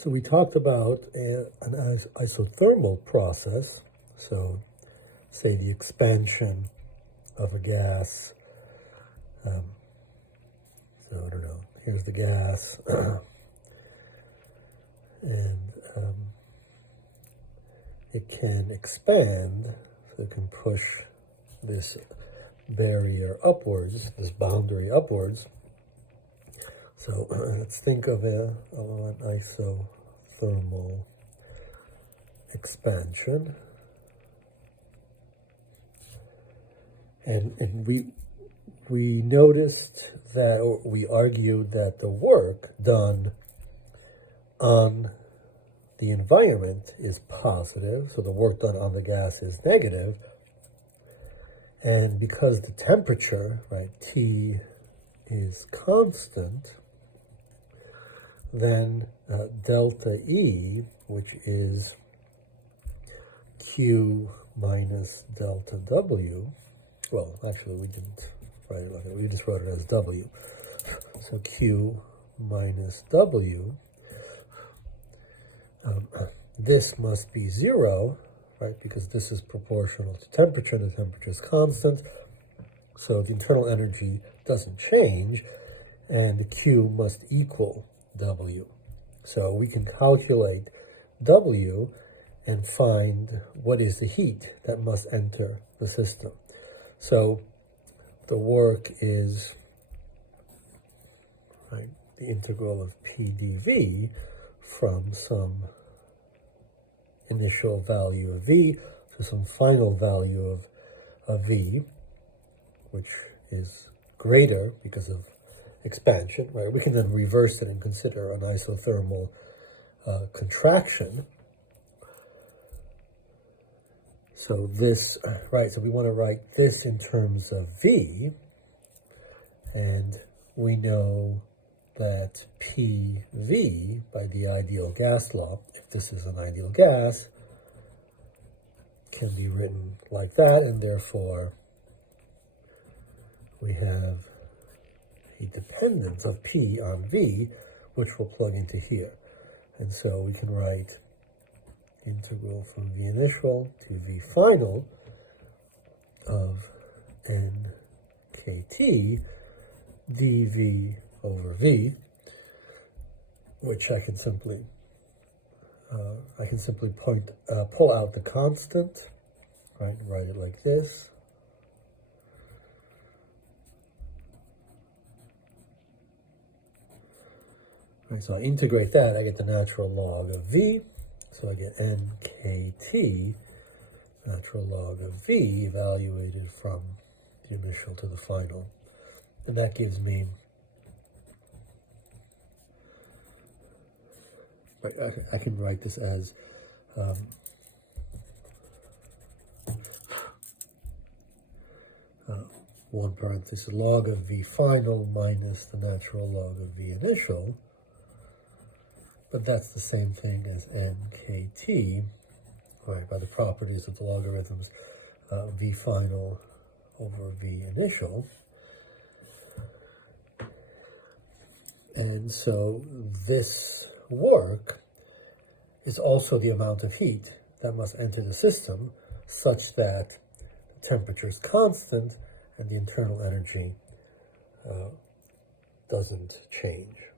So we talked about an isothermal process. So say the expansion of a gas. So I don't know, here's the gas. And it can expand, so it can push this barrier upwards, this boundary upwards. So let's think of an isothermal expansion. And we noticed that, or we argued that the work done on the environment is positive, so the work done on the gas is negative. And because the temperature, right, T is constant, then delta E, which is Q minus delta W, well, actually we didn't write it like that, we just wrote it as W. So Q minus W, this must be 0, right, because this is proportional to temperature, the temperature is constant, so the internal energy doesn't change, and Q must equal W. So we can calculate W and find what is the heat that must enter the system. So the work is, right, the integral of P dV from some initial value of V to some final value of V, which is greater because of expansion, right? We can then reverse it and consider an isothermal contraction. So this, right, so we want to write this in terms of V, and we know that PV, by the ideal gas law, if this is an ideal gas, can be written like that, and therefore we have a dependence of P on V, which we'll plug into here. And so we can write integral from V initial to V final of NKT dV over V, which I can simply pull out the constant, right, and write it like this. Right, so I integrate that, I get the natural log of V, so I get NKT, natural log of V, evaluated from the initial to the final. And that gives me, I can write this as one parenthesis log of V final minus the natural log of V initial, but that's the same thing as NKT, right, by the properties of the logarithms, V final over V initial. And so this work is also the amount of heat that must enter the system such that the temperature is constant and the internal energy doesn't change.